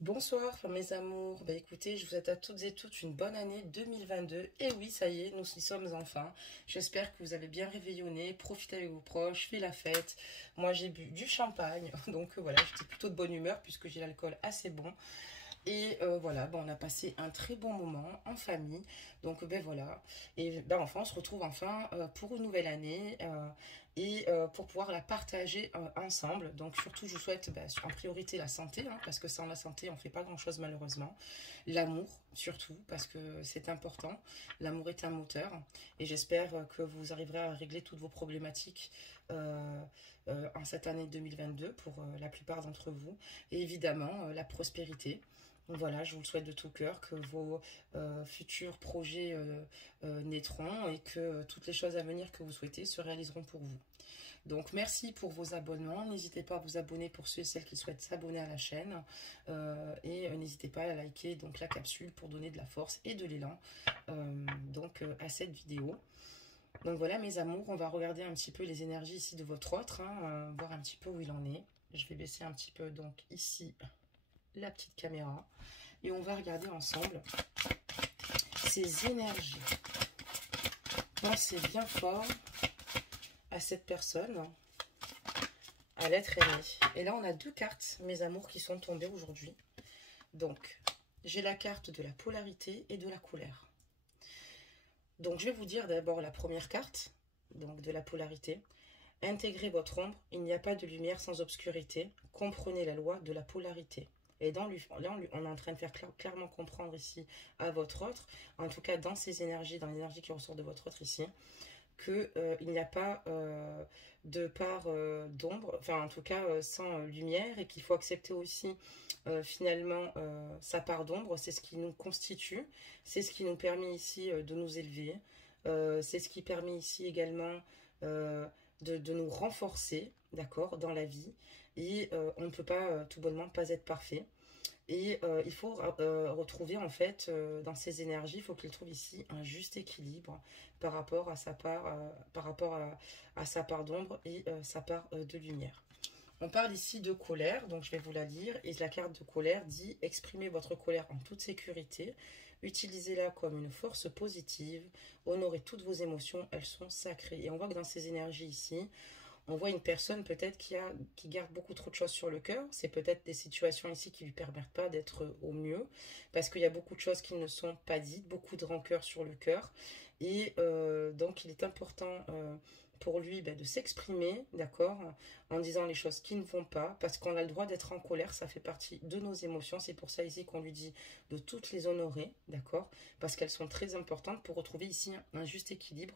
Bonsoir mes amours, écoutez, je vous souhaite à toutes et toutes une bonne année 2022. Et oui, ça y est, nous y sommes enfin. J'espère que vous avez bien réveillonné, profité avec vos proches, fait la fête. Moi j'ai bu du champagne, donc voilà, j'étais plutôt de bonne humeur puisque j'ai l'alcool assez bon. Et voilà, on a passé un très bon moment en famille. Donc voilà. Et enfin, on se retrouve enfin pour une nouvelle année et pour pouvoir la partager ensemble. Donc surtout, je vous souhaite en priorité la santé, hein, parce que sans la santé, on ne fait pas grand-chose malheureusement. L'amour, surtout, parce que c'est important. L'amour est un moteur. Et j'espère que vous arriverez à régler toutes vos problématiques en cette année 2022 pour la plupart d'entre vous. Et évidemment, la prospérité. Voilà, je vous le souhaite de tout cœur, que vos futurs projets naîtront et que toutes les choses à venir que vous souhaitez se réaliseront pour vous. Donc merci pour vos abonnements, n'hésitez pas à vous abonner pour ceux et celles qui souhaitent s'abonner à la chaîne et n'hésitez pas à liker donc la capsule pour donner de la force et de l'élan à cette vidéo. Donc voilà mes amours, on va regarder un petit peu les énergies ici de votre autre, hein, voir un petit peu où il en est. Je vais baisser un petit peu donc ici la petite caméra et on va regarder ensemble ces énergies. Pensez bien fort à cette personne, à l'être aimé. Et là on a deux cartes mes amours qui sont tombées aujourd'hui. Donc j'ai la carte de la polarité et de la colère. Donc je vais vous dire d'abord la première carte, donc de la polarité. Intégrez votre ombre, il n'y a pas de lumière sans obscurité. Comprenez la loi de la polarité. Et là, on est en train de faire clairement comprendre ici à votre autre, en tout cas dans ces énergies, dans l'énergie qui ressort de votre autre ici, qu'il n'y a pas de part d'ombre, enfin en tout cas sans lumière, et qu'il faut accepter aussi finalement sa part d'ombre. C'est ce qui nous constitue, c'est ce qui nous permet ici de nous élever, c'est ce qui permet ici également de nous renforcer, d'accord, dans la vie. Et on ne peut pas tout bonnement pas être parfait. Et il faut retrouver en fait dans ces énergies, il faut qu'il trouve ici un juste équilibre par rapport à sa part, à sa part d'ombre et sa part de lumière. On parle ici de colère, donc je vais vous la lire. Et la carte de colère dit: exprimez votre colère en toute sécurité, utilisez-la comme une force positive, honorez toutes vos émotions, elles sont sacrées. Et on voit que dans ces énergies ici, on voit une personne peut-être qui garde beaucoup trop de choses sur le cœur. C'est peut-être des situations ici qui ne lui permettent pas d'être au mieux, parce qu'il y a beaucoup de choses qui ne sont pas dites, beaucoup de rancœur sur le cœur. Et donc il est important pour lui de s'exprimer, d'accord, en disant les choses qui ne vont pas, parce qu'on a le droit d'être en colère, ça fait partie de nos émotions. C'est pour ça ici qu'on lui dit de toutes les honorer, d'accord, parce qu'elles sont très importantes pour retrouver ici un juste équilibre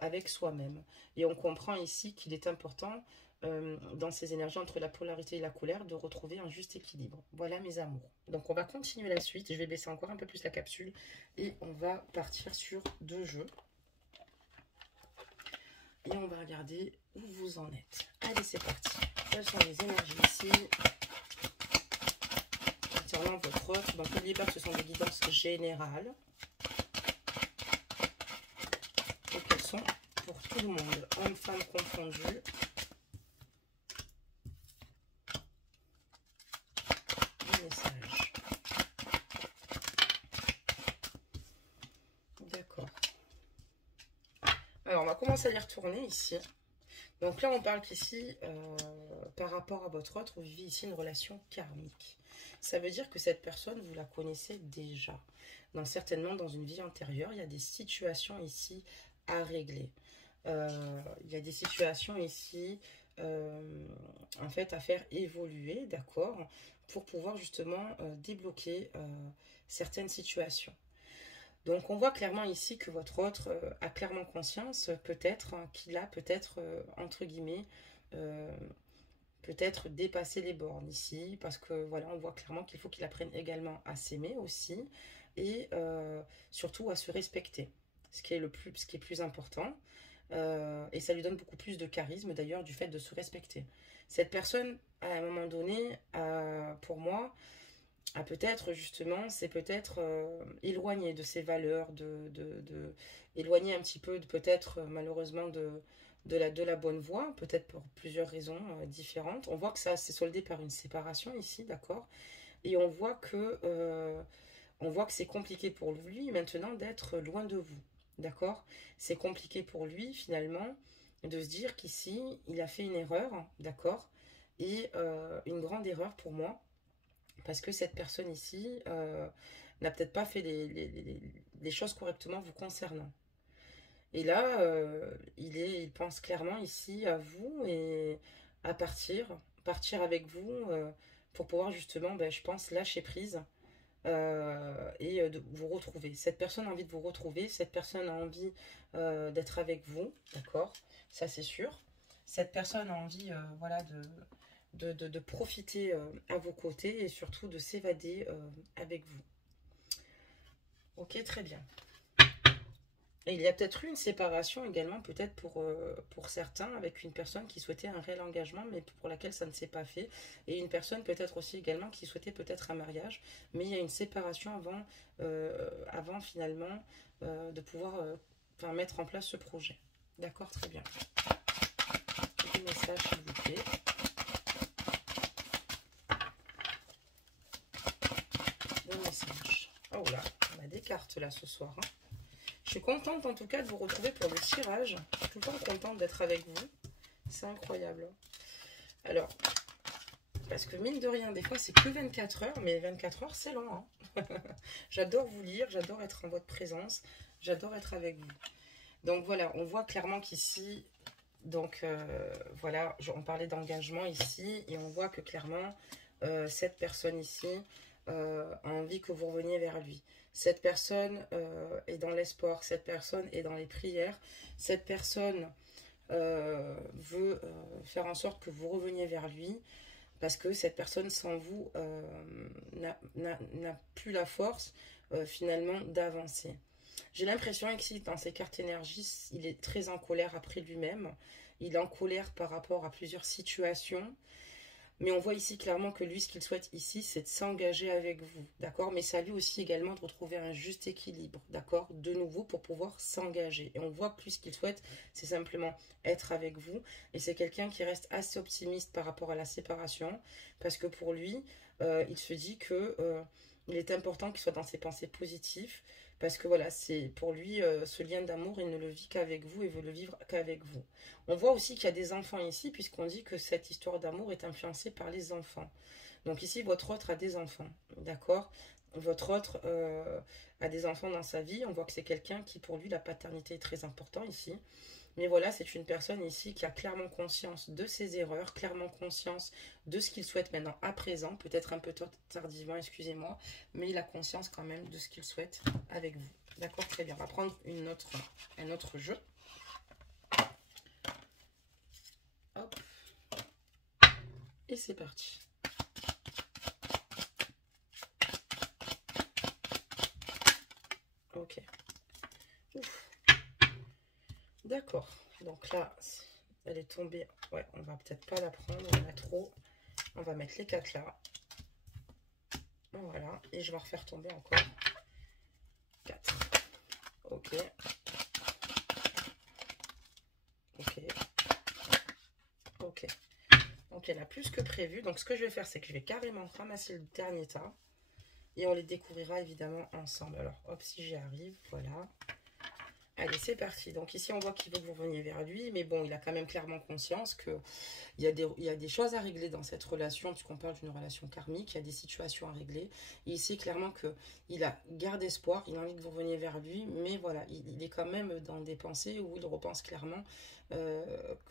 avec soi-même. Et on comprend ici qu'il est important, dans ces énergies entre la polarité et la colère, de retrouver un juste équilibre. Voilà mes amours. Donc on va continuer la suite. Je vais baisser encore un peu plus la capsule et on va partir sur deux jeux. Et on va regarder où vous en êtes. Allez, c'est parti. Quelles sont les énergies ici concernant votre autre? Donc n'oubliez pas que ce sont des guidances générales. Et qu'elles sont pour tout le monde, hommes, femmes confondus. Message. D'accord. Alors, on va commencer à les retourner ici. Donc là, on parle qu'ici, par rapport à votre autre, vous vivez ici une relation karmique. Ça veut dire que cette personne, vous la connaissez déjà. Donc, certainement, dans une vie antérieure, il y a des situations ici à régler. Il y a des situations ici, en fait, à faire évoluer, d'accord, pour pouvoir justement débloquer certaines situations. Donc on voit clairement ici que votre autre a clairement conscience peut-être qu'il a peut-être entre guillemets euh, peut-être dépassé les bornes ici, parce que voilà, on voit clairement qu'il faut qu'il apprenne également à s'aimer aussi et surtout à se respecter, ce qui est plus important. Et ça lui donne beaucoup plus de charisme d'ailleurs du fait de se respecter. Cette personne, à un moment donné, pour moi, peut-être justement, c'est peut-être éloigné de ses valeurs, éloigné un petit peu peut-être malheureusement de la bonne voie, peut-être pour plusieurs raisons différentes. On voit que ça s'est soldé par une séparation ici, d'accord. Et on voit que c'est compliqué pour lui maintenant d'être loin de vous. D'accord? C'est compliqué pour lui finalement de se dire qu'ici, il a fait une erreur, d'accord? Et une grande erreur pour moi, parce que cette personne ici n'a peut-être pas fait les choses correctement vous concernant. Et là, il pense clairement ici à vous et à partir avec vous pour pouvoir justement, ben, je pense, lâcher prise et de vous retrouver. Cette personne a envie de vous retrouver, cette personne a envie d'être avec vous, d'accord? Ça c'est sûr. Cette personne a envie voilà, de profiter à vos côtés et surtout de s'évader avec vous. Ok, très bien. Et il y a peut-être eu une séparation également, peut-être pour certains, avec une personne qui souhaitait un réel engagement, mais pour laquelle ça ne s'est pas fait. Et une personne peut-être aussi également qui souhaitait peut-être un mariage, mais il y a une séparation avant finalement de pouvoir enfin, mettre en place ce projet. D'accord, très bien. Des messages, s'il vous plaît. Des messages. Oh là, on a des cartes là ce soir. Hein. Je suis contente en tout cas de vous retrouver pour le tirage. Je suis tout le temps contente d'être avec vous. C'est incroyable. Alors, parce que mine de rien, des fois c'est que 24 heures, mais 24 heures c'est long. Hein. J'adore vous lire, j'adore être en votre présence, j'adore être avec vous. Donc voilà, on voit clairement qu'ici, donc voilà, on parlait d'engagement ici, et on voit que clairement, cette personne ici a envie que vous reveniez vers lui. Cette personne est dans l'espoir, cette personne est dans les prières, cette personne veut faire en sorte que vous reveniez vers lui, parce que cette personne sans vous n'a plus la force finalement d'avancer. J'ai l'impression ici, dans ces cartes énergie, il est très en colère après lui-même, il est en colère par rapport à plusieurs situations. Mais on voit ici clairement que lui, ce qu'il souhaite ici, c'est de s'engager avec vous, d'accord? Mais c'est à lui aussi également de retrouver un juste équilibre, d'accord? De nouveau, pour pouvoir s'engager. Et on voit que lui, ce qu'il souhaite, c'est simplement être avec vous. Et c'est quelqu'un qui reste assez optimiste par rapport à la séparation, parce que pour lui, il se dit que il est important qu'il soit dans ses pensées positives, parce que voilà, c'est pour lui, ce lien d'amour, il ne le vit qu'avec vous et veut le vivre qu'avec vous. On voit aussi qu'il y a des enfants ici, puisqu'on dit que cette histoire d'amour est influencée par les enfants. Donc ici, votre autre a des enfants, d'accord? Votre autre a des enfants dans sa vie. On voit que c'est quelqu'un qui, pour lui, la paternité est très importante ici. Mais voilà, c'est une personne ici qui a clairement conscience de ses erreurs, clairement conscience de ce qu'il souhaite maintenant à présent, peut-être un peu tardivement, excusez-moi, mais il a conscience quand même de ce qu'il souhaite avec vous. D'accord, très bien. On va prendre un autre jeu. Hop. Et c'est parti. Ok. Ouf. D'accord. Donc là, elle est tombée. Ouais, on va peut-être pas la prendre. On a trop. On va mettre les 4 là. Voilà. Et je vais refaire tomber encore 4. Ok. Ok. Ok. Donc il y en a plus que prévu. Donc ce que je vais faire, c'est que je vais carrément ramasser le dernier tas. Et on les découvrira évidemment ensemble. Alors hop, si j'y arrive, voilà. Allez, c'est parti. Donc ici, on voit qu'il veut que vous reveniez vers lui. Mais bon, il a quand même clairement conscience qu'il y a des choses à régler dans cette relation, puisqu'on parle d'une relation karmique. Il y a des situations à régler. Et ici, clairement qu'il a garde espoir. Il a envie que vous reveniez vers lui. Mais voilà, il est quand même dans des pensées où il repense clairement,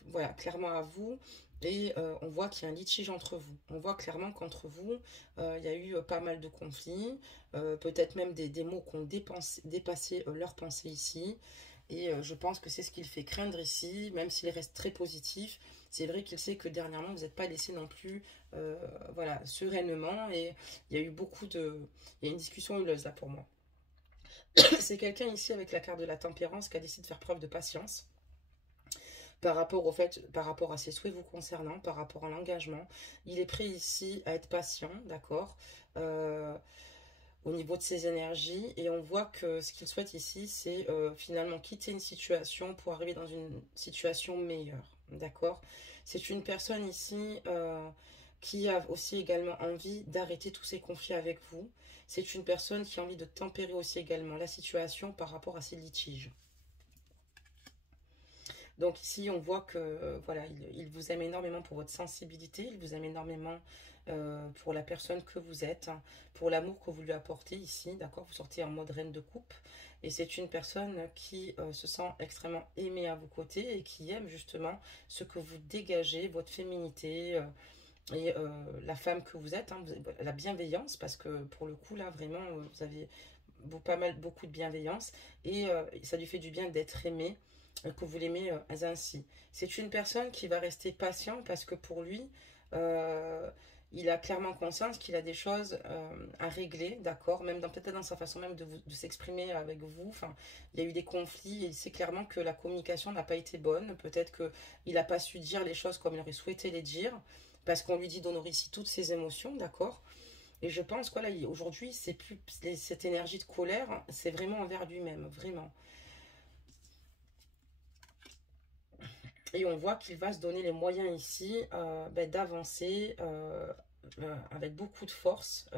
voilà, clairement à vous. Et on voit qu'il y a un litige entre vous. On voit clairement qu'entre vous, il y a eu pas mal de conflits. Peut-être même des mots qui ont dépassé leurs pensées ici. Et je pense que c'est ce qu'il fait craindre ici, même s'il reste très positif. C'est vrai qu'il sait que dernièrement, vous n'êtes pas laissé non plus voilà, sereinement. Et il y a eu il y a une discussion houleuse là pour moi. C'est quelqu'un ici avec la carte de la tempérance qui a décidé de faire preuve de patience par rapport par rapport à ses souhaits vous concernant, par rapport à l'engagement. Il est prêt ici à être patient, d'accord, au niveau de ses énergies, et on voit que ce qu'il souhaite ici, c'est finalement quitter une situation pour arriver dans une situation meilleure, d'accord. C'est une personne ici qui a aussi également envie d'arrêter tous ces conflits avec vous. C'est une personne qui a envie de tempérer aussi également la situation par rapport à ces litiges. Donc ici, on voit que voilà, il vous aime énormément pour votre sensibilité, il vous aime énormément pour la personne que vous êtes, hein, pour l'amour que vous lui apportez ici, d'accord? Vous sortez en mode reine de coupe, et c'est une personne qui se sent extrêmement aimée à vos côtés et qui aime justement ce que vous dégagez, votre féminité et la femme que vous êtes, hein, la bienveillance, parce que pour le coup, là, vraiment, vous avez beaucoup de bienveillance, et ça lui fait du bien d'être aimé, que vous l'aimez ainsi. C'est une personne qui va rester patient parce que pour lui, euh, il a clairement conscience qu'il a des choses à régler, d'accord, même peut-être dans sa façon même de s'exprimer avec vous. Enfin, il y a eu des conflits et il sait clairement que la communication n'a pas été bonne. Peut-être qu'il n'a pas su dire les choses comme il aurait souhaité les dire parce qu'on lui dit d'honorer ici toutes ses émotions, d'accord. Et je pense que là, aujourd'hui, c'est plus cette énergie de colère, c'est vraiment envers lui-même, vraiment. Et on voit qu'il va se donner les moyens ici d'avancer avec beaucoup de force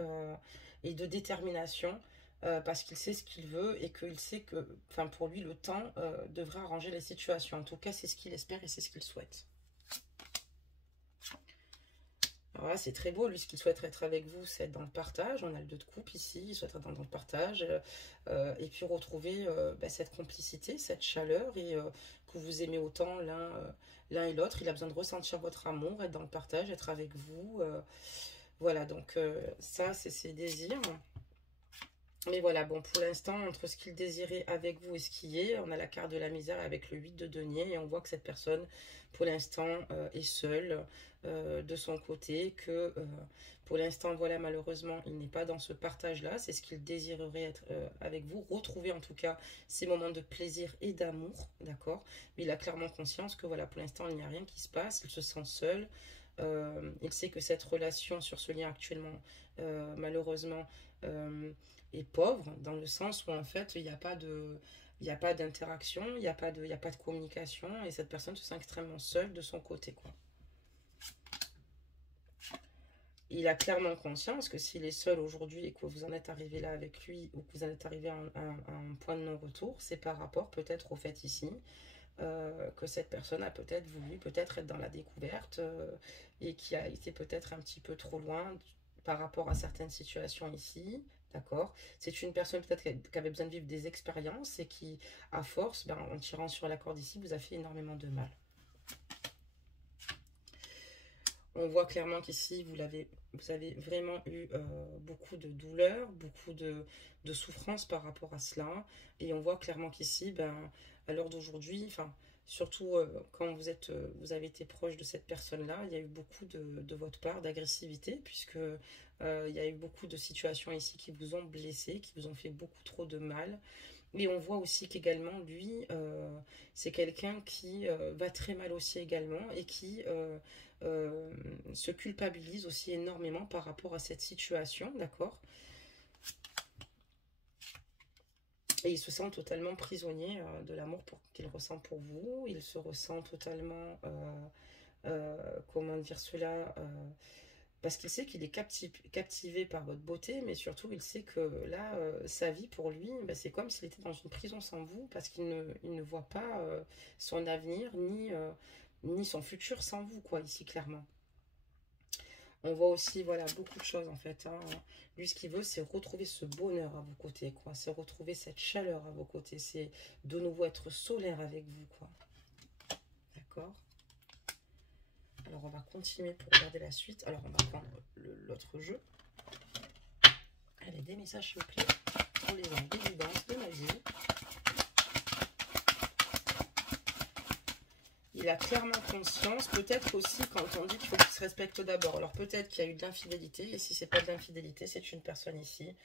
et de détermination parce qu'il sait ce qu'il veut et qu'il sait que, enfin pour lui, le temps devrait arranger les situations. En tout cas, c'est ce qu'il espère et c'est ce qu'il souhaite. Voilà, c'est très beau. Lui, ce qu'il souhaiterait être avec vous, c'est être dans le partage. On a le 2 de coupe ici. Il souhaiterait être dans le partage. Et puis retrouver cette complicité, cette chaleur. Et que vous aimez autant l'un et l'autre. Il a besoin de ressentir votre amour, être dans le partage, être avec vous. Voilà, donc ça, c'est ses désirs. Mais voilà, bon, pour l'instant, entre ce qu'il désirait avec vous et ce qui est, on a la carte de la misère avec le 8 de denier et on voit que cette personne, pour l'instant, est seule de son côté, que pour l'instant, voilà, malheureusement, il n'est pas dans ce partage-là. C'est ce qu'il désirerait être avec vous, retrouver en tout cas ces moments de plaisir et d'amour, d'accord? Mais il a clairement conscience que, voilà, pour l'instant, il n'y a rien qui se passe, il se sent seul. Il sait que cette relation sur ce lien actuellement, malheureusement, est pauvre, dans le sens où en fait il n'y a pas de, il n'y a pas d'interaction, il y a pas de communication, et cette personne se sent extrêmement seule de son côté, quoi. Il a clairement conscience que s'il est seul aujourd'hui et que vous en êtes arrivé là avec lui, ou que vous en êtes arrivé à un point de non-retour, c'est par rapport peut-être au fait ici que cette personne a peut-être voulu peut-être être dans la découverte et qui a été peut-être un petit peu trop loin par rapport à certaines situations ici, d'accord. C'est une personne peut-être qui avait besoin de vivre des expériences et qui, à force, en tirant sur la corde ici, vous a fait énormément de mal. On voit clairement qu'ici, vous avez vraiment eu beaucoup de douleur, beaucoup de souffrance par rapport à cela. Et on voit clairement qu'ici, à l'heure d'aujourd'hui, enfin, surtout quand vous avez été proche de cette personne-là, il y a eu beaucoup de votre part d'agressivité, puisque il y a eu beaucoup de situations ici qui vous ont blessé, qui vous ont fait beaucoup trop de mal. Et on voit aussi qu'également, lui, c'est quelqu'un qui va très mal aussi également et qui euh, se culpabilise aussi énormément par rapport à cette situation, d'accord? Et il se sent totalement prisonnier de l'amour qu'il ressent pour vous. Il se ressent totalement, comment dire cela, parce qu'il sait qu'il est captivé par votre beauté, mais surtout il sait que là, sa vie pour lui, c'est comme s'il était dans une prison sans vous, parce il ne voit pas son avenir, ni son futur sans vous, quoi, ici, clairement. On voit aussi, voilà, beaucoup de choses, en fait, hein. Lui, ce qu'il veut, c'est retrouver ce bonheur à vos côtés, quoi. C'est retrouver cette chaleur à vos côtés. C'est de nouveau être solaire avec vous, quoi. D'accord? Alors, on va continuer pour regarder la suite. Alors, on va prendre l'autre jeu. Allez, des messages, s'il vous plaît, pour les anges d'évidence de ma vie. Il a clairement conscience, peut-être aussi quand on dit qu'il faut qu'il se respecte d'abord. Alors peut-être qu'il y a eu de l'infidélité, et si c'est pas de l'infidélité, c'est une personne ici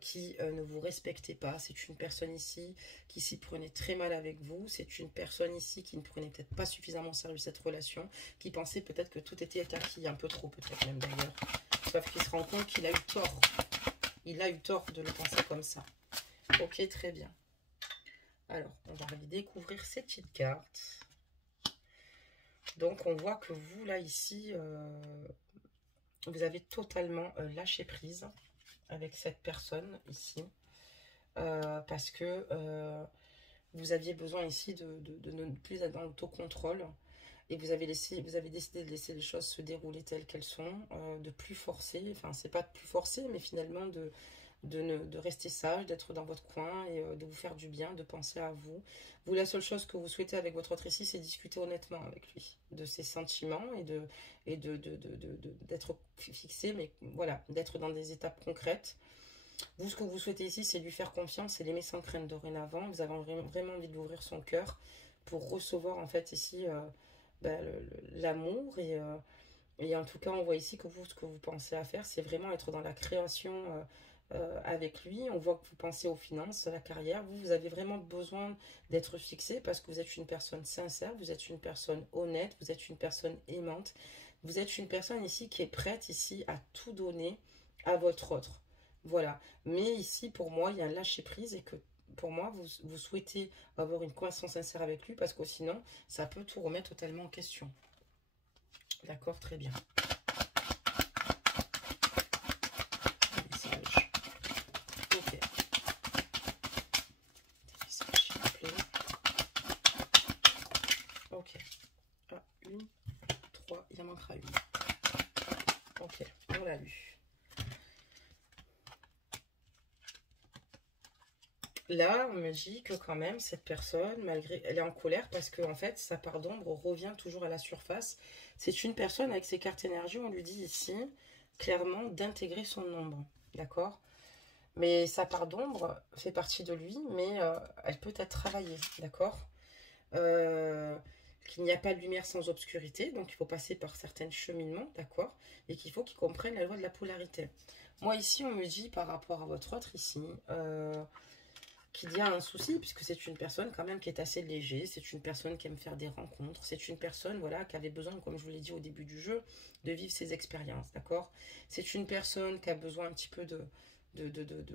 qui ne vous respectait pas. C'est une personne ici qui s'y prenait très mal avec vous. C'est une personne ici qui ne prenait peut-être pas suffisamment au sérieux cette relation, qui pensait peut-être que tout était acquis, un peu trop peut-être même d'ailleurs. Sauf qu'il se rend compte qu'il a eu tort. Il a eu tort de le penser comme ça. Ok, très bien. Alors, on va aller découvrir ces petites cartes. Donc, on voit que vous, là, ici, vous avez totalement lâché prise avec cette personne ici. Parce que vous aviez besoin ici de ne plus être dans l'autocontrôle. Et vous avez décidé de laisser les choses se dérouler telles qu'elles sont, de plus forcer, enfin c'est pas de plus forcer, mais finalement de rester sage, d'être dans votre coin et de vous faire du bien, de penser à vous. Vous, la seule chose que vous souhaitez avec votre autre ici, c'est discuter honnêtement avec lui, de ses sentiments et d'être fixé, mais voilà, d'être dans des étapes concrètes. Vous, ce que vous souhaitez ici, c'est lui faire confiance et l'aimer sans crainte dorénavant. Vous avez vraiment envie de lui ouvrir son cœur pour recevoir en fait ici l'amour et en tout cas on voit ici que vous, ce que vous pensez à faire, c'est vraiment être dans la création avec lui. On voit que vous pensez aux finances, à la carrière. Vous avez vraiment besoin d'être fixé parce que vous êtes une personne sincère, vous êtes une personne honnête, vous êtes une personne aimante, vous êtes une personne ici qui est prête ici à tout donner à votre autre. Voilà. Mais ici, pour moi, il y a un lâcher-prise et que pour moi, vous souhaitez avoir une conversation sincère avec lui parce que sinon, ça peut tout remettre totalement en question. D'accord, très bien. Message. Ok. Message, s'il vous plaît. Ok. Ah, une, trois, il en manquera une. Ok, on l'a lu. Là, on me dit que quand même, cette personne, malgré, elle est en colère parce que en fait, sa part d'ombre revient toujours à la surface. C'est une personne avec ses cartes énergie, on lui dit ici, clairement, d'intégrer son ombre. D'accord? Mais sa part d'ombre fait partie de lui, mais elle peut être travaillée. D'accord? Qu'il n'y a pas de lumière sans obscurité, donc il faut passer par certains cheminements, d'accord? Et qu'il faut qu'il comprenne la loi de la polarité. Moi, ici, on me dit, par rapport à votre autre ici, qu'il y a un souci, puisque c'est une personne quand même qui est assez léger, c'est une personne qui aime faire des rencontres, c'est une personne voilà, qui avait besoin, comme je vous l'ai dit au début du jeu, de vivre ses expériences, d'accord? C'est une personne qui a besoin un petit peu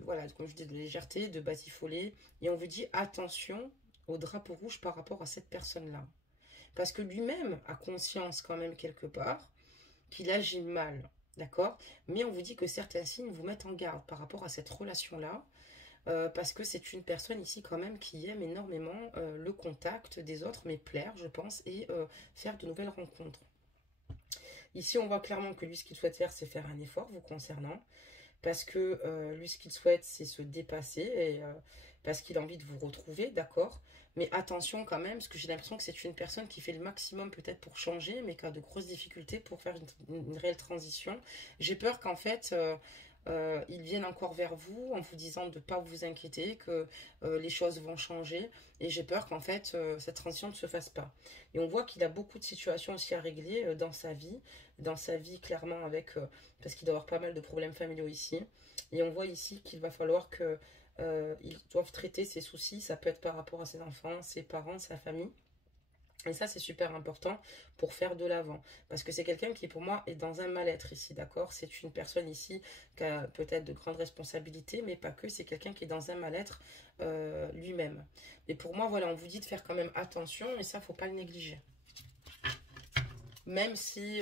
voilà, comme je dis, de légèreté, de basifoler, et on vous dit attention au drapeau rouge par rapport à cette personne-là. Parce que lui-même a conscience quand même quelque part qu'il agit mal, d'accord? Mais on vous dit que certains signes vous mettent en garde par rapport à cette relation-là, parce que c'est une personne ici quand même qui aime énormément le contact des autres, mais plaire, je pense, et faire de nouvelles rencontres. Ici, on voit clairement que lui, ce qu'il souhaite faire, c'est faire un effort vous concernant, parce que lui, ce qu'il souhaite, c'est se dépasser, et parce qu'il a envie de vous retrouver, d'accord? Mais attention quand même, parce que j'ai l'impression que c'est une personne qui fait le maximum peut-être pour changer, mais qui a de grosses difficultés pour faire une réelle transition. J'ai peur qu'en fait, ils viennent encore vers vous en vous disant de ne pas vous inquiéter, que les choses vont changer. Et j'ai peur qu'en fait, cette transition ne se fasse pas. Et on voit qu'il a beaucoup de situations aussi à régler dans sa vie clairement, avec parce qu'il doit avoir pas mal de problèmes familiaux ici. Et on voit ici qu'il va falloir que ils doivent traiter ses soucis. Ça peut être par rapport à ses enfants, ses parents, sa famille. Et ça, c'est super important pour faire de l'avant. Parce que c'est quelqu'un qui, pour moi, est dans un mal-être ici, d'accord? C'est une personne ici qui a peut-être de grandes responsabilités, mais pas que. C'est quelqu'un qui est dans un mal-être lui-même. Mais pour moi, voilà, on vous dit de faire quand même attention, et ça, faut pas le négliger. Même si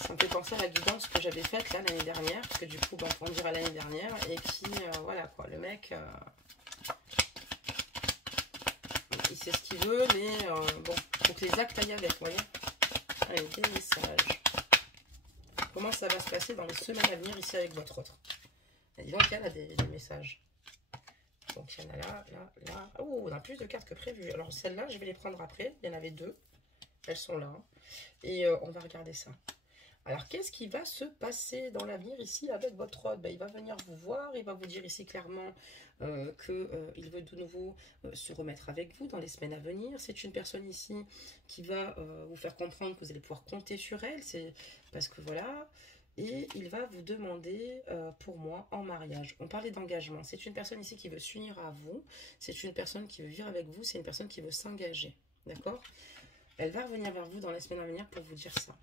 ça me fait penser à la guidance que j'avais faite là l'année dernière, parce que du coup, on peut en dire à l'année dernière, et qui, voilà quoi, le mec... il sait ce qu'il veut, mais bon, il faut que les actes aillent avec, vous voyez. Allez, des messages. Comment ça va se passer dans les semaines à venir ici avec votre autre? Disons qu'il y en a des messages. Donc il y en a là. Oh, on a plus de cartes que prévu. Alors celles-là, je vais les prendre après. Il y en avait deux. Elles sont là. Et on va regarder ça. Alors, qu'est-ce qui va se passer dans l'avenir ici avec votre autre? Il va venir vous voir, il va vous dire ici clairement qu'il veut de nouveau se remettre avec vous dans les semaines à venir. C'est une personne ici qui va vous faire comprendre que vous allez pouvoir compter sur elle, c'est parce que voilà, et il va vous demander pour moi en mariage. On parlait d'engagement, c'est une personne ici qui veut s'unir à vous, c'est une personne qui veut vivre avec vous, c'est une personne qui veut s'engager, d'accord? Elle va revenir vers vous dans les semaines à venir pour vous dire ça.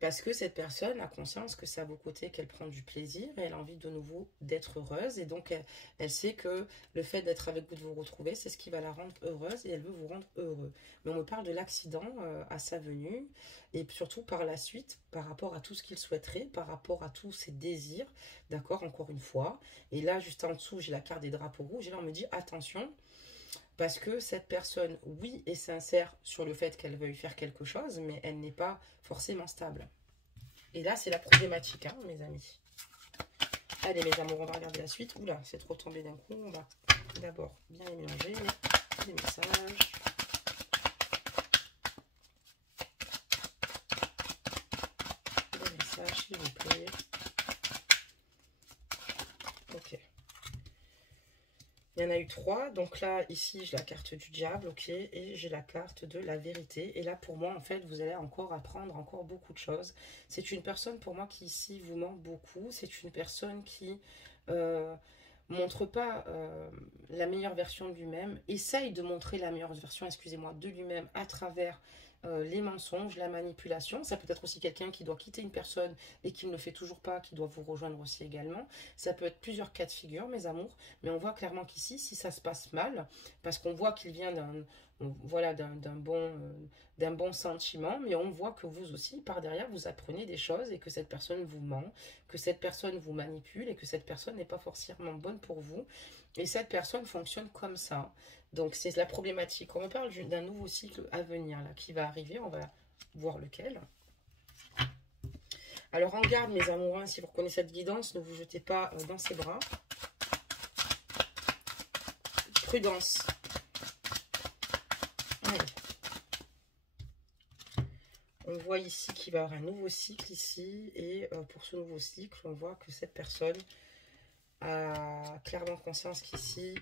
Parce que cette personne a conscience que c'est à vos côtés qu'elle prend du plaisir et elle a envie de nouveau d'être heureuse. Et donc, elle sait que le fait d'être avec vous, de vous retrouver, c'est ce qui va la rendre heureuse et elle veut vous rendre heureux. Mais on me parle de l'accident à sa venue et surtout par la suite, par rapport à tout ce qu'il souhaiterait, par rapport à tous ses désirs, d'accord, encore une fois. Et là, juste en dessous, j'ai la carte des drapeaux rouges et là, on me dit attention. Parce que cette personne, oui, est sincère sur le fait qu'elle veuille faire quelque chose, mais elle n'est pas forcément stable. Et là, c'est la problématique, hein, mes amis. Allez, mes amours, on va regarder la suite. Oula, c'est trop tombé d'un coup. On va d'abord bien les mélanger. Les messages. Les messages, s'il vous plaît. Ok. Il y en a eu 3, donc là, ici, j'ai la carte du diable, ok, et j'ai la carte de la vérité. Et là, pour moi, en fait, vous allez encore apprendre encore beaucoup de choses. C'est une personne, pour moi, qui ici vous ment beaucoup. C'est une personne qui montre pas la meilleure version de lui-même, essaye de montrer la meilleure version, excusez-moi, de lui-même à travers les mensonges, la manipulation. Ça peut être aussi quelqu'un qui doit quitter une personne et qui ne le fait toujours pas, qui doit vous rejoindre aussi également. Ça peut être plusieurs cas de figure, mes amours, mais on voit clairement qu'ici, si ça se passe mal, parce qu'on voit qu'il vient voilà, d'un bon sentiment, mais on voit que vous aussi, par derrière, vous apprenez des choses et que cette personne vous ment, que cette personne vous manipule et que cette personne n'est pas forcément bonne pour vous. Et cette personne fonctionne comme ça. Donc c'est la problématique. On me parle d'un nouveau cycle à venir là, qui va arriver. On va voir lequel. Alors en garde, mes amoureux, si vous reconnaissez cette guidance, ne vous jetez pas dans ses bras. Prudence. Allez. On voit ici qu'il va y avoir un nouveau cycle ici. Et pour ce nouveau cycle, on voit que cette personne a clairement conscience qu'ici,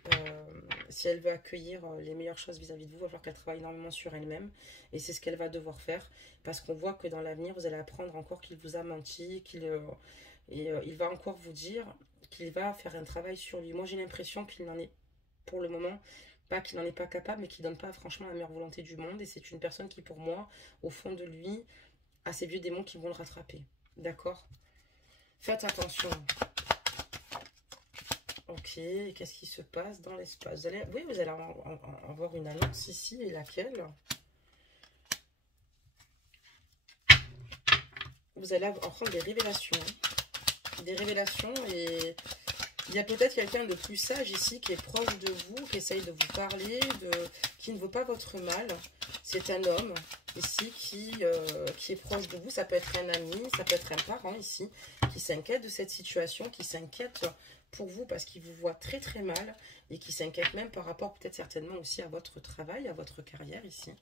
si elle veut accueillir les meilleures choses vis-à-vis de vous, il va falloir qu'elle travaille énormément sur elle-même. Et c'est ce qu'elle va devoir faire. Parce qu'on voit que dans l'avenir, vous allez apprendre encore qu'il vous a menti, il va encore vous dire qu'il va faire un travail sur lui. Moi, j'ai l'impression qu'il n'en est, pour le moment, pas qu'il n'en est pas capable, mais qu'il ne donne pas franchement la meilleure volonté du monde. Et c'est une personne qui, pour moi, au fond de lui, a ces vieux démons qui vont le rattraper. D'accord? Faites attention. Ok, qu'est-ce qui se passe dans l'espace? Oui, vous allez avoir une annonce ici, et laquelle? Vous allez apprendre des révélations. Des révélations, et il y a peut-être quelqu'un de plus sage ici qui est proche de vous, qui essaye de vous parler, qui ne veut pas votre mal. C'est un homme ici qui est proche de vous. Ça peut être un ami, ça peut être un parent ici, qui s'inquiète de cette situation, qui s'inquiète pour vous parce qu'il vous voit très très mal et qui s'inquiète même par rapport peut-être certainement aussi à votre travail, à votre carrière ici.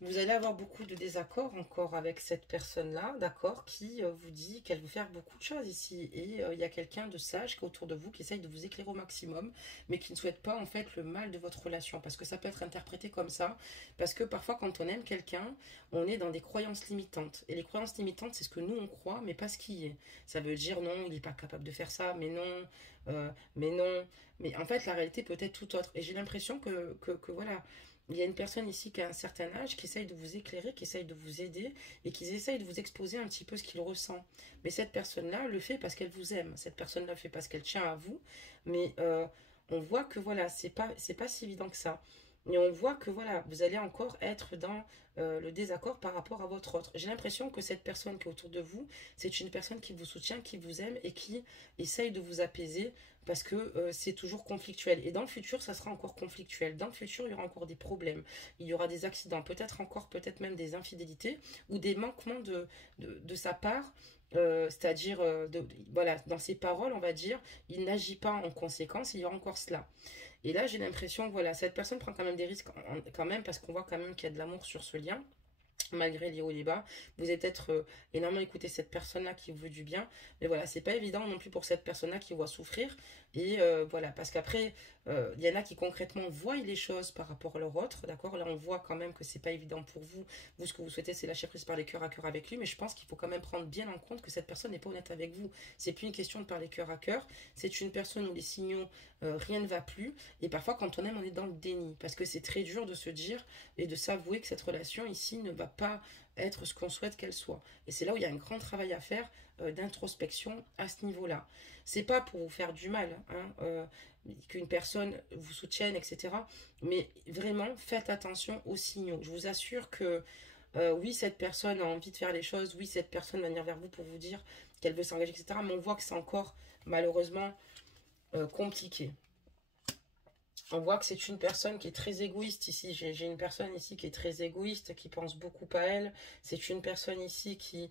Vous allez avoir beaucoup de désaccords encore avec cette personne-là, d'accord, qui vous dit qu'elle veut faire beaucoup de choses ici. Et il y a quelqu'un de sage qui est autour de vous, qui essaye de vous éclairer au maximum, mais qui ne souhaite pas en fait le mal de votre relation. Parce que ça peut être interprété comme ça. Parce que parfois quand on aime quelqu'un, on est dans des croyances limitantes. Et les croyances limitantes, c'est ce que nous on croit, mais pas ce qui est. Ça veut dire non, il n'est pas capable de faire ça, mais non, mais non. Mais en fait, la réalité peut être tout autre. Et j'ai l'impression que voilà, il y a une personne ici qui a un certain âge, qui essaye de vous éclairer, qui essaye de vous aider et qui essaye de vous exposer un petit peu ce qu'il ressent. Mais cette personne-là le fait parce qu'elle vous aime. Cette personne-là le fait parce qu'elle tient à vous. Mais on voit que voilà, c'est pas si évident que ça. Et on voit que voilà, vous allez encore être dans le désaccord par rapport à votre autre. J'ai l'impression que cette personne qui est autour de vous, c'est une personne qui vous soutient, qui vous aime et qui essaye de vous apaiser parce que c'est toujours conflictuel. Et dans le futur, ça sera encore conflictuel. Dans le futur, il y aura encore des problèmes. Il y aura des accidents, peut-être encore, peut-être même des infidélités ou des manquements de sa part. C'est-à-dire, voilà, dans ses paroles, on va dire, il n'agit pas en conséquence, il y aura encore cela. Et là, j'ai l'impression, voilà, cette personne prend quand même des risques, quand même, parce qu'on voit quand même qu'il y a de l'amour sur ce lien. Malgré les hauts et les bas, vous allez peut-être énormément écouter cette personne-là qui vous veut du bien, mais voilà, c'est pas évident non plus pour cette personne-là qui voit souffrir, et voilà, parce qu'après, il y en a qui concrètement voient les choses par rapport à leur autre, d'accord, là on voit quand même que c'est pas évident pour vous, ce que vous souhaitez c'est lâcher prise, parler cœur à cœur avec lui, mais je pense qu'il faut quand même prendre bien en compte que cette personne n'est pas honnête avec vous, c'est plus une question de parler cœur à cœur, c'est une personne où les signaux, rien ne va plus, et parfois quand on aime on est dans le déni, parce que c'est très dur de se dire, et de s'avouer que cette relation ici ne va pas être ce qu'on souhaite qu'elle soit. Et c'est là où il y a un grand travail à faire d'introspection à ce niveau-là. C'est pas pour vous faire du mal, hein, qu'une personne vous soutienne, etc. Mais vraiment, faites attention aux signaux. Je vous assure que oui, cette personne a envie de faire les choses, oui, cette personne va venir vers vous pour vous dire qu'elle veut s'engager, etc. Mais on voit que c'est encore, malheureusement, compliqué. On voit que c'est une personne qui est très égoïste ici. J'ai une personne ici qui est très égoïste, qui pense beaucoup à elle. C'est une personne ici qui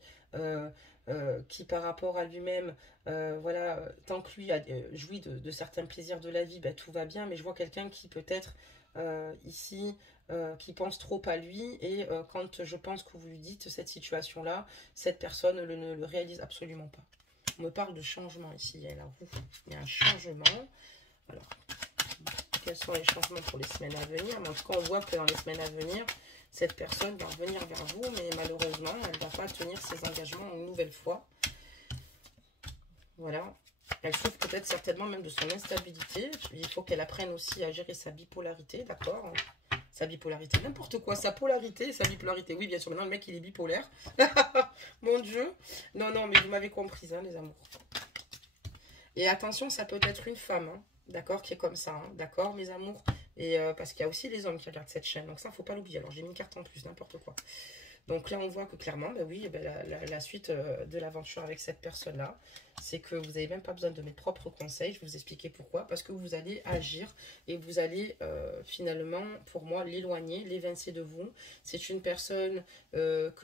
par rapport à lui-même, voilà, tant que lui a joui de certains plaisirs de la vie, ben, tout va bien. Mais je vois quelqu'un qui peut-être ici, qui pense trop à lui. Et quand je pense que vous lui dites cette situation-là, cette personne ne le réalise absolument pas. On me parle de changement ici. Il y a un changement. Alors, quels sont les changements pour les semaines à venir? Mais en tout cas, on voit que dans les semaines à venir, cette personne va revenir vers vous, mais malheureusement, elle ne va pas tenir ses engagements une nouvelle fois. Voilà. Elle souffre peut-être certainement même de son instabilité. Il faut qu'elle apprenne aussi à gérer sa bipolarité, d'accord? Sa bipolarité, n'importe quoi, sa polarité et sa bipolarité. Oui, bien sûr, maintenant le mec, il est bipolaire. Mon Dieu. Non, non, mais vous m'avez comprise, hein, les amours. Et attention, ça peut être une femme, hein, d'accord, qui est comme ça, hein, d'accord, mes amours. Et parce qu'il y a aussi les hommes qui regardent cette chaîne, donc ça, faut pas l'oublier. Alors, j'ai mis une carte en plus, n'importe quoi. Donc là, on voit que clairement, bah oui, bah, la suite de l'aventure avec cette personne-là, c'est que vous n'avez même pas besoin de mes propres conseils. Je vais vous expliquer pourquoi. Parce que vous allez agir et vous allez finalement, pour moi, l'éloigner, l'évincer de vous. C'est une personne avec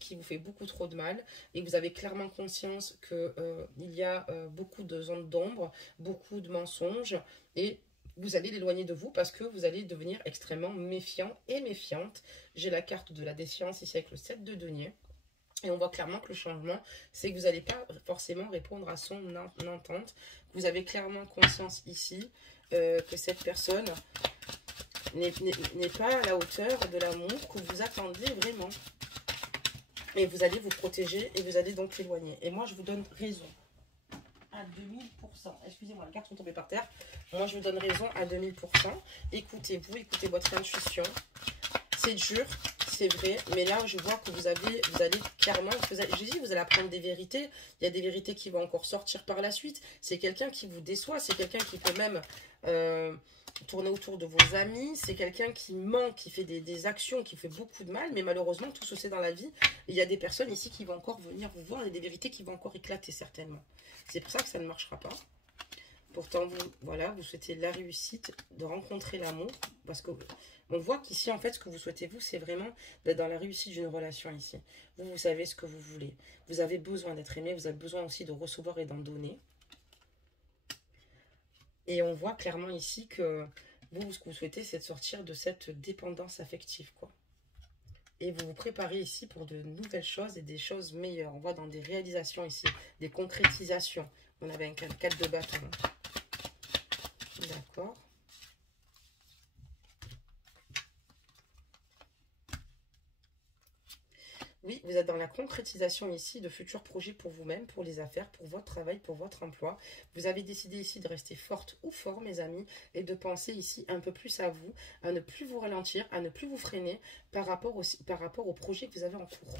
qui vous fait beaucoup trop de mal et vous avez clairement conscience qu'il y a beaucoup de zones d'ombre, beaucoup de mensonges et vous allez l'éloigner de vous parce que vous allez devenir extrêmement méfiant et méfiante. J'ai la carte de la défiance ici avec le 7 de denier. Et on voit clairement que le changement, c'est que vous n'allez pas forcément répondre à son entente. Vous avez clairement conscience ici que cette personne n'est pas à la hauteur de l'amour que vous attendez vraiment. Et vous allez vous protéger et vous allez donc l'éloigner. Et moi, je vous donne raison. À 2000%. Excusez-moi, les cartes sont tombées par terre. Moi, je vous donne raison à 2000%. Écoutez-vous, écoutez votre intuition. C'est dur, c'est vrai, mais là, je vois que vous allez clairement, je dis, vous allez apprendre des vérités. Il y a des vérités qui vont encore sortir par la suite. C'est quelqu'un qui vous déçoit, c'est quelqu'un qui peut même tourner autour de vos amis. C'est quelqu'un qui ment, qui fait des actions, qui fait beaucoup de mal, mais malheureusement, tout se sait dans la vie. Et il y a des personnes ici qui vont encore venir vous voir et des vérités qui vont encore éclater certainement. C'est pour ça que ça ne marchera pas. Pourtant, vous souhaitez la réussite, de rencontrer l'amour. Parce qu'on voit qu'ici, en fait, ce que vous souhaitez, vous, c'est vraiment d'être dans la réussite d'une relation ici. Vous savez ce que vous voulez. Vous avez besoin d'être aimé. Vous avez besoin aussi de recevoir et d'en donner. Et on voit clairement ici que vous, ce que vous souhaitez, c'est de sortir de cette dépendance affective, quoi. Et vous vous préparez ici pour de nouvelles choses et des choses meilleures. On voit dans des réalisations ici, des concrétisations. On avait un 4 de bâton. D'accord. Oui, vous êtes dans la concrétisation ici de futurs projets pour vous-même, pour les affaires, pour votre travail, pour votre emploi. Vous avez décidé ici de rester forte ou fort, mes amis, et de penser ici un peu plus à vous, à ne plus vous ralentir, à ne plus vous freiner par rapport au projet que vous avez en cours.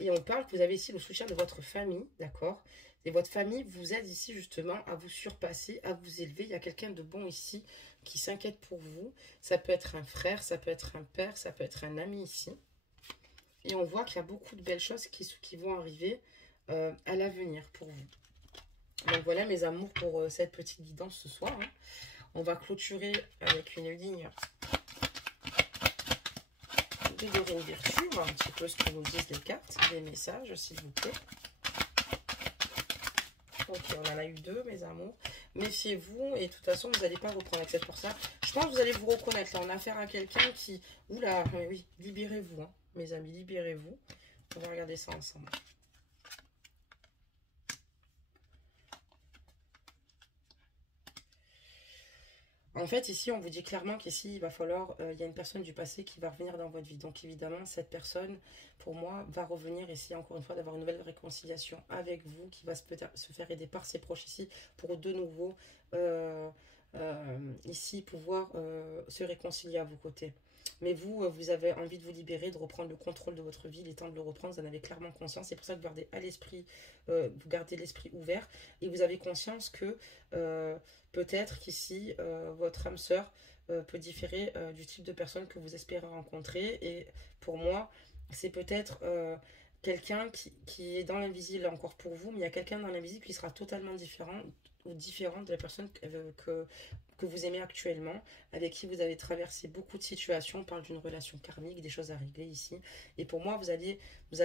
Et on parle que vous avez ici le soutien de votre famille, d'accord? Et votre famille vous aide ici justement à vous surpasser, à vous élever. Il y a quelqu'un de bon ici qui s'inquiète pour vous. Ça peut être un frère, ça peut être un père, ça peut être un ami ici. Et on voit qu'il y a beaucoup de belles choses qui vont arriver à l'avenir pour vous. Donc voilà mes amours pour cette petite guidance ce soir. Hein. On va clôturer avec une ligne de Dorine Virtue. On va un petit peu ce que nous disent les cartes, les messages s'il vous plaît. Ok, on en a eu 2 mes amours. Méfiez-vous et de toute façon vous n'allez pas reprendre avec cette personne. Je pense que vous allez vous reconnaître. Là on a affaire à quelqu'un qui... Oula, oui, libérez-vous hein. Mes amis, libérez-vous. On va regarder ça ensemble. En fait, ici, on vous dit clairement qu'ici, il va falloir... il y a une personne du passé qui va revenir dans votre vie. Donc, évidemment, cette personne, pour moi, va revenir ici, encore une fois, d'avoir une nouvelle réconciliation avec vous, qui va se faire aider par ses proches ici, pour de nouveau, ici, pouvoir se réconcilier à vos côtés. Mais vous, vous avez envie de vous libérer, de reprendre le contrôle de votre vie. Il est temps de le reprendre, vous en avez clairement conscience. C'est pour ça que vous gardez à l'esprit, vous gardez l'esprit ouvert. Et vous avez conscience que peut-être qu'ici, votre âme sœur peut différer du type de personne que vous espérez rencontrer. Et pour moi, c'est peut-être quelqu'un qui est dans l'invisible encore pour vous, mais il y a quelqu'un dans l'invisible qui sera totalement différent ou différente de la personne que vous aimez actuellement, avec qui vous avez traversé beaucoup de situations. On parle d'une relation karmique, des choses à régler ici. Et pour moi, vous avez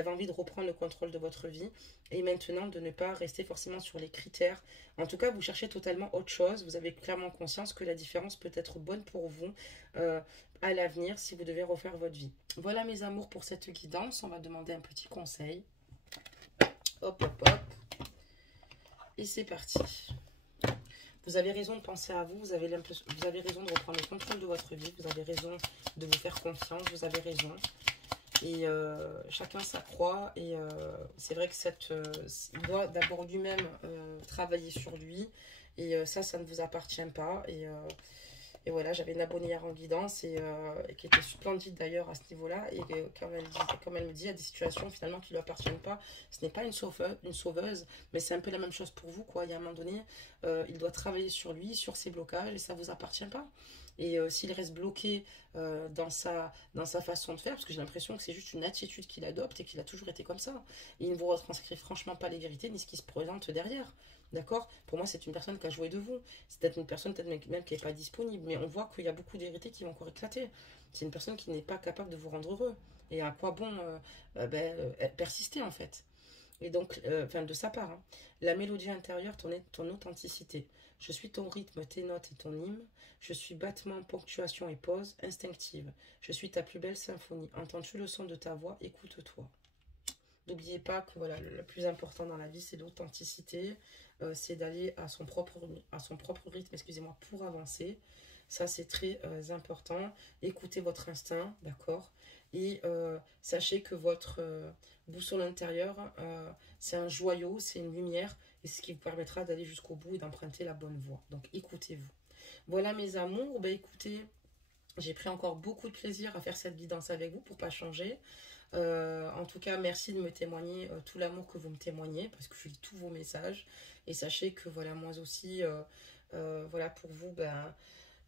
envie de reprendre le contrôle de votre vie et maintenant de ne pas rester forcément sur les critères. En tout cas, vous cherchez totalement autre chose. Vous avez clairement conscience que la différence peut être bonne pour vous à l'avenir si vous devez refaire votre vie. Voilà mes amours pour cette guidance. On va demander un petit conseil. Hop, hop, hop. Et c'est parti. Vous avez raison de penser à vous, vous avez raison de reprendre le contrôle de votre vie, vous avez raison de vous faire confiance, vous avez raison. Et chacun sa croix. Et c'est vrai que il doit d'abord lui-même travailler sur lui. Et ça ne vous appartient pas. Et voilà, j'avais une abonnée hier en guidance et qui était splendide d'ailleurs à ce niveau-là. Et comme elle me dit, il y a des situations finalement qui ne lui appartiennent pas. Ce n'est pas une sauveuse, mais c'est un peu la même chose pour vous, quoi. Il y a un moment donné, il doit travailler sur lui, sur ses blocages, et ça ne vous appartient pas. Et s'il reste bloqué dans sa façon de faire, parce que j'ai l'impression que c'est juste une attitude qu'il adopte et qu'il a toujours été comme ça, il ne vous retranscrit franchement pas les vérités ni ce qui se présente derrière. D'accord? Pour moi, c'est une personne qui a joué de vous. C'est peut-être une personne peut-être même qui n'est pas disponible, mais on voit qu'il y a beaucoup de vérités qui vont encore éclater. C'est une personne qui n'est pas capable de vous rendre heureux. Et à quoi bon persister en fait? Et donc, enfin de sa part, hein. La mélodie intérieure, ton authenticité. Je suis ton rythme, tes notes et ton hymne. Je suis battement, ponctuation et pause, instinctive. Je suis ta plus belle symphonie. Entends-tu le son de ta voix? Écoute-toi. N'oubliez pas que voilà, le plus important dans la vie, c'est l'authenticité. C'est d'aller à son propre rythme, excusez-moi, pour avancer. Ça, c'est très important. Écoutez votre instinct, d'accord? Et sachez que votre boussole intérieure, c'est un joyau, c'est une lumière, et c'est ce qui vous permettra d'aller jusqu'au bout et d'emprunter la bonne voie. Donc, écoutez-vous. Voilà, mes amours. Ben, écoutez, j'ai pris encore beaucoup de plaisir à faire cette guidance avec vous pour pas changer. En tout cas, merci de me témoigner tout l'amour que vous me témoignez, parce que je lis tous vos messages. Et sachez que voilà, moi aussi, voilà, pour vous, ben,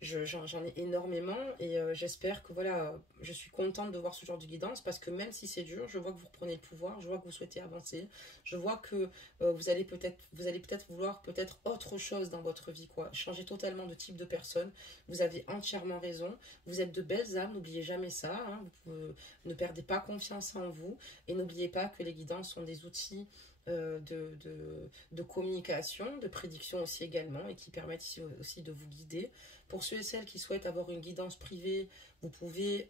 j'en ai énormément. Et j'espère que voilà, je suis contente de voir ce genre de guidance, parce que même si c'est dur, je vois que vous reprenez le pouvoir, je vois que vous souhaitez avancer, je vois que vous allez peut-être vouloir peut-être autre chose dans votre vie, quoi. Changer totalement de type de personne. Vous avez entièrement raison. Vous êtes de belles âmes, n'oubliez jamais ça, hein. Ne perdez pas confiance en vous. Et n'oubliez pas que les guidances sont des outils de communication, de prédiction aussi également, et qui permettent aussi de vous guider. Pour ceux et celles qui souhaitent avoir une guidance privée, vous pouvez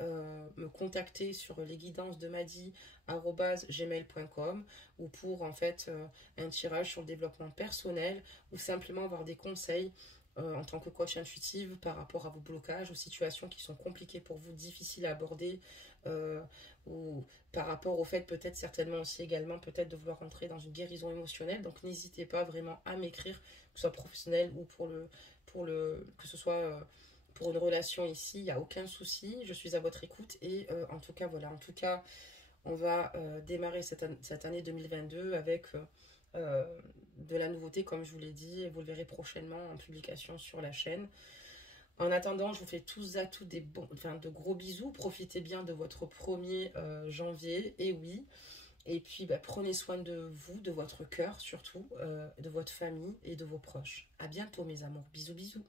me contacter sur lesguidancesdemadi@gmail.com, ou pour en fait un tirage sur le développement personnel, ou simplement avoir des conseils en tant que coach intuitive par rapport à vos blocages, aux situations qui sont compliquées pour vous, difficiles à aborder, ou par rapport au fait peut-être certainement aussi également peut-être de vouloir entrer dans une guérison émotionnelle. Donc n'hésitez pas vraiment à m'écrire, que ce soit professionnel ou que ce soit pour une relation ici, il n'y a aucun souci, je suis à votre écoute. Et en tout cas voilà, en tout cas on va démarrer cette année 2022 avec de la nouveauté, comme je vous l'ai dit, et vous le verrez prochainement en publication sur la chaîne. En attendant, je vous fais tous à tous de gros bisous. Profitez bien de votre 1er janvier, et oui. Et puis, bah, prenez soin de vous, de votre cœur surtout, de votre famille et de vos proches. À bientôt, mes amours. Bisous, bisous.